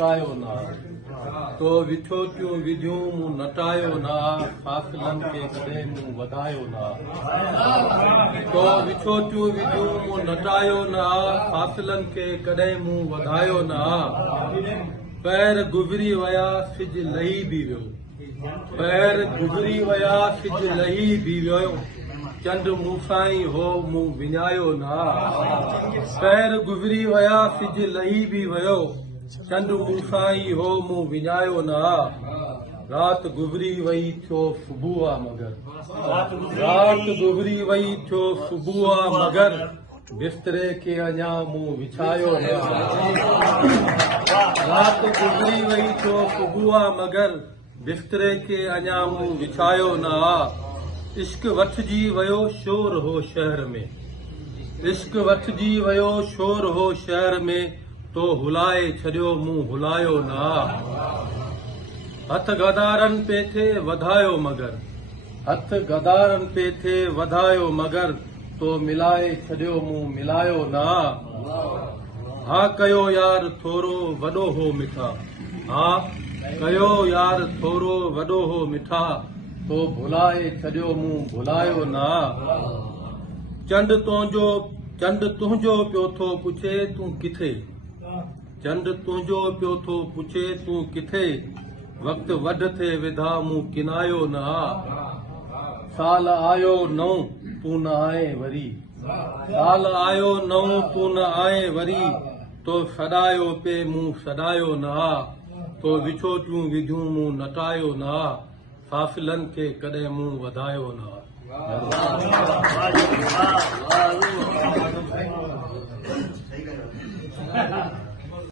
मकायो ना तो विछोटियूं विधियूं मूं नटायो ना फासिलनि खे कॾहिं मूं वधायो ना तो विछोटियूं विधियूं मूं नटायो ना फासिलनि खे कॾहिं मूं वधायो ना पैर गुज़री विया सिज लही बि वियो पैर गुज़री विया सिज लही बि वियो चंड मूंसां ई हो मूं विञायो ना पैर गुज़री विया सिज लही बि वियो चंड मूंसां ई हो मूं विञायो ना रात गुज़री वई थियो सुबुह आहे मगर रात गुज़री वई थियो सुबुह आहे मगर बिस्तरे खे अञा मूं विछायो ना रात गुज़री वई थियो सुबुह आहे मगर बिस्तरे खे अञा मूं विछायो ना इश्क वठजी वियो शोर हो शहर में इश्क वठजी वियो शोर हो शहर में तो हुलाए छॾियो मूं हुलायो ना हथ गदारनि पे थे वधायो मगर हथ गदारनि पे थे वधायो मगर तो मिलाए छॾियो मूं मिलायो ना हा कयो यार थोरो वॾो हो मिठा हा कयो यार थोरो वॾो हो मिठा तो भुलाए छॾियो मूं भुलायो ना चंड तुंहिंजो पियो थो पुछे तूं किथे चंड तुंहिंजो पियो थो पुछे तूं किथे वक़्तु वढ थे विधा मूं किनायो ना साल आयो नओं तूं न आए वरी साल आयो नओं तूं न आए वरी तो सॾायो पे मूं सॾायो ना तो विछोटियूं विधियूं मूं नटायो ना फासिलनि खे कॾहिं मूं वधायो ना